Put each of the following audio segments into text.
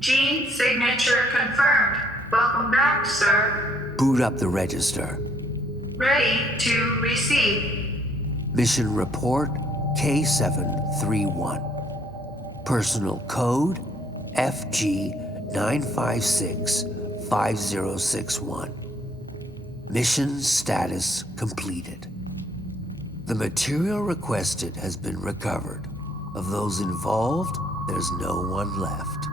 Gene signature confirmed. Welcome back, sir. Boot up the register. Ready to receive. Mission report K731. Personal code FG9565061. Mission status completed. The material requested has been recovered. Of those involved, there's no one left.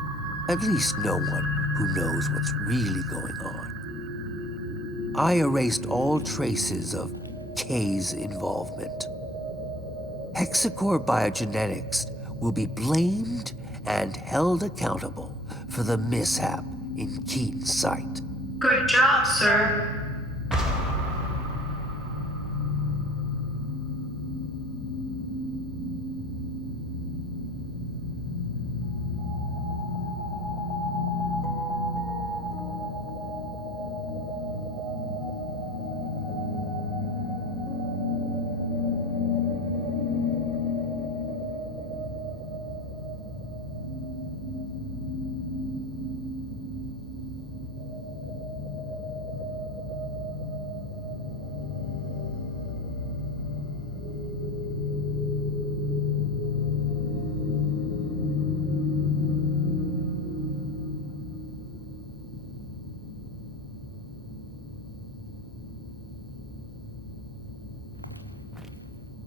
At least no one who knows what's really going on. I erased all traces of K's involvement. Hexacore Biogenetics will be blamed and held accountable for the mishap in Keaton's site. Good job, sir.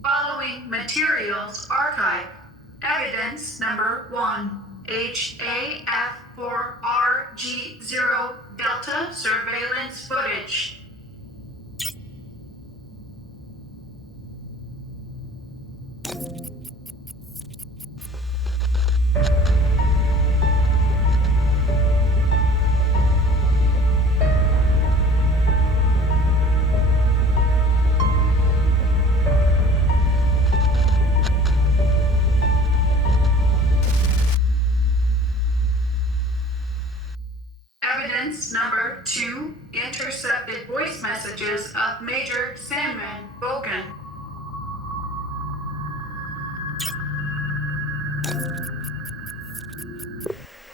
Following materials archive. Evidence number 1. HAF4RG0 Delta surveillance footage. Evidence number 2. Intercepted voice messages of Major Sandman Bogan.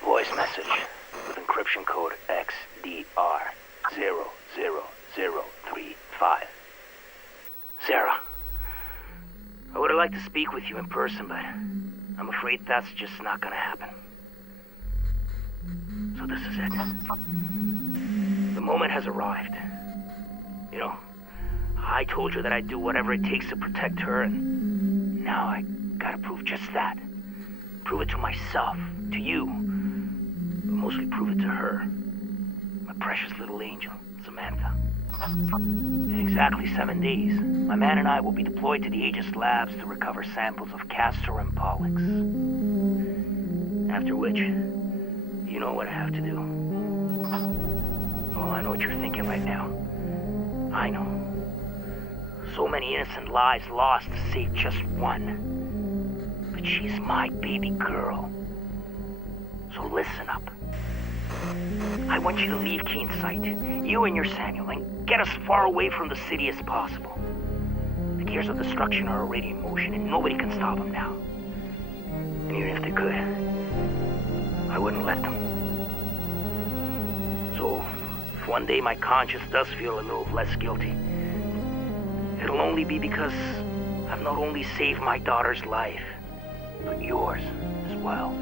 Voice message with encryption code XDR00035. Sarah, I would have liked to speak with you in person, but I'm afraid that's just not gonna happen. So this is it. The moment has arrived. You know, I told you that I'd do whatever it takes to protect her, and now I gotta prove just that. Prove it to myself, to you, but mostly prove it to her. My precious little angel, Samantha. In exactly 7 days, my man and I will be deployed to the Aegis labs to recover samples of Castor and Pollux. After which, you know what I have to do. Oh, I know what you're thinking right now. I know. So many innocent lives lost to save just one. But she's my baby girl. So listen up. I want you to leave Keen's site, you and your Samuel, and get as far away from the city as possible. The gears of destruction are already in motion, and nobody can stop them now. And even if they could, I wouldn't let them. So, if one day my conscience does feel a little less guilty, it'll only be because I've not only saved my daughter's life, but yours as well.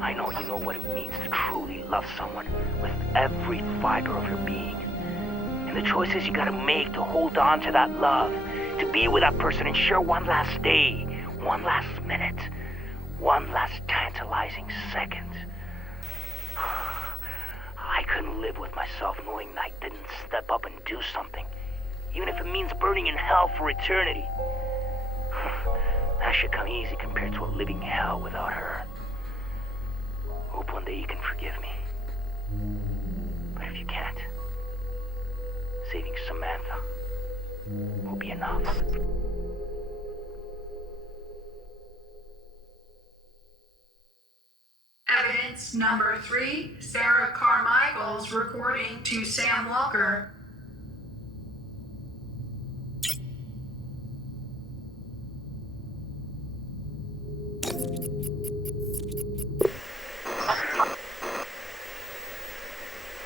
I know you know what it means to truly love someone with every fiber of your being. And the choices you gotta make to hold on to that love, to be with that person and share one last day, one last minute, one last tantalizing second. I couldn't live with myself knowing I didn't step up and do something, even if it means burning in hell for eternity. That should come easy compared to a living hell without her. Hope one day you can forgive me. But if you can't, saving Samantha will be enough. Evidence number 3. Sarah Carmichael's recording to Sam Walker.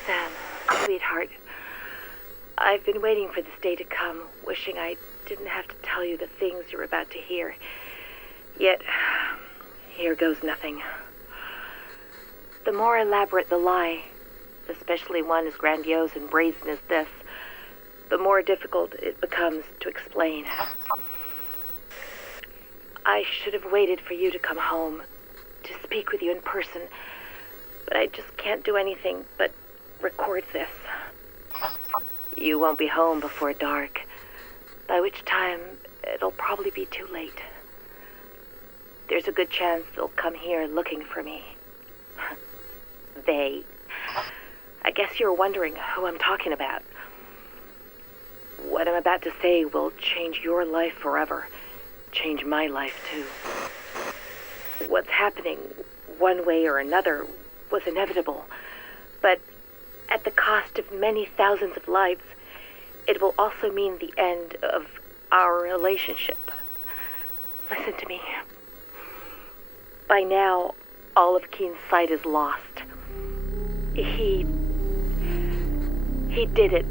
Sam, sweetheart. I've been waiting for this day to come, wishing I didn't have to tell you the things you're about to hear. Yet, here goes nothing. The more elaborate the lie, especially one as grandiose and brazen as this, the more difficult it becomes to explain. I should have waited for you to come home, to speak with you in person, but I just can't do anything but record this. You won't be home before dark, by which time it'll probably be too late. There's a good chance they'll come here looking for me. They. I guess you're wondering who I'm talking about. What I'm about to say will change your life forever. Change my life, too. What's happening, one way or another, was inevitable. But at the cost of many thousands of lives, it will also mean the end of our relationship. Listen to me. By now, all of Keen's sight is lost. He did it.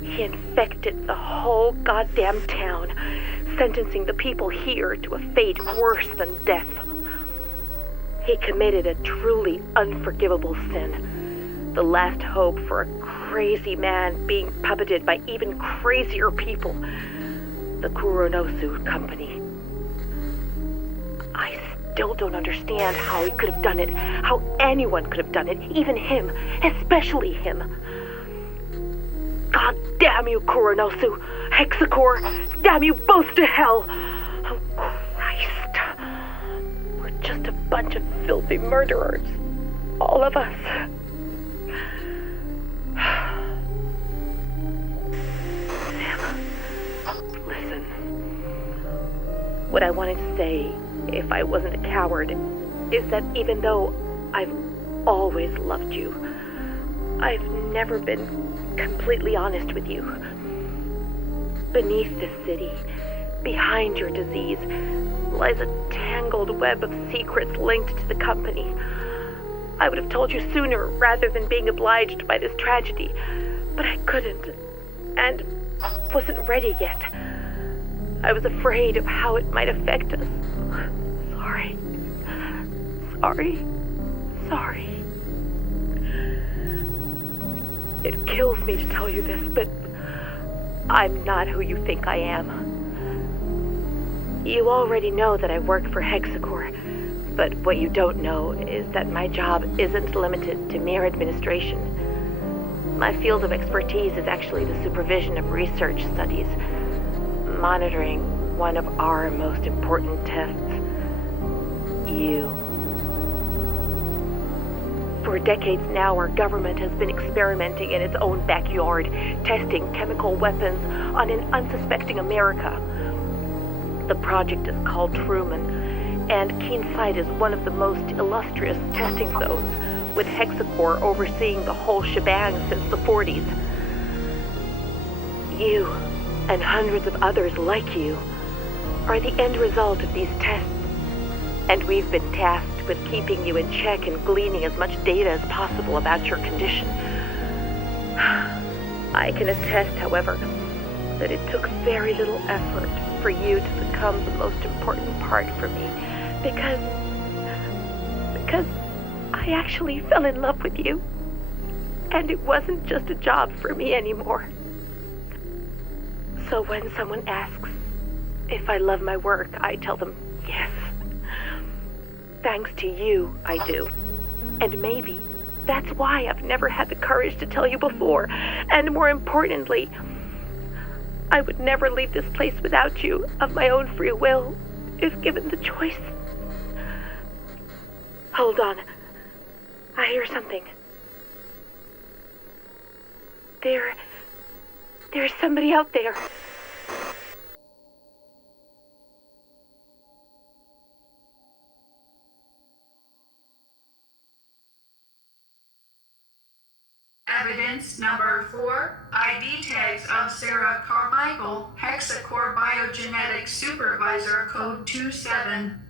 He infected the whole goddamn town, sentencing the people here to a fate worse than death. He committed a truly unforgivable sin. The last hope for a crazy man being puppeted by even crazier people. The Kuronosu Company. I still don't understand how he could have done it, how anyone could have done it, even him, especially him. God damn you, Kuronosu, Hexacore, damn you both to hell! Oh, Christ. We're just a bunch of filthy murderers, all of us. Sam, listen. What I wanted to say, if I wasn't a coward, is that even though I've always loved you, I've never been completely honest with you. Beneath this city, behind your disease, lies a tangled web of secrets linked to the company. I would have told you sooner rather than being obliged by this tragedy, but I couldn't, and wasn't ready yet. I was afraid of how it might affect us. Sorry. It kills me to tell you this, but I'm not who you think I am. You already know that I work for Hexacore, but what you don't know is that my job isn't limited to mere administration. My field of expertise is actually the supervision of research studies, monitoring one of our most important tests. You. For decades now, our government has been experimenting in its own backyard, testing chemical weapons on an unsuspecting America. The project is called Truman, and Keen Site is one of the most illustrious testing zones, with Hexacore overseeing the whole shebang since the 40s. You, and hundreds of others like you, are the end result of these tests, and we've been tasked with keeping you in check and gleaning as much data as possible about your condition. I can attest, however, that it took very little effort for you to become the most important part for me, because I actually fell in love with you, and it wasn't just a job for me anymore. So when someone asks if I love my work, I tell them yes. Thanks to you, I do. And maybe that's why I've never had the courage to tell you before. And more importantly, I would never leave this place without you, of my own free will, if given the choice. Hold on. I hear something. There's somebody out there. Evidence number 4, ID tags of Sarah Carmichael, Hexacore Biogenetics Supervisor Code 27.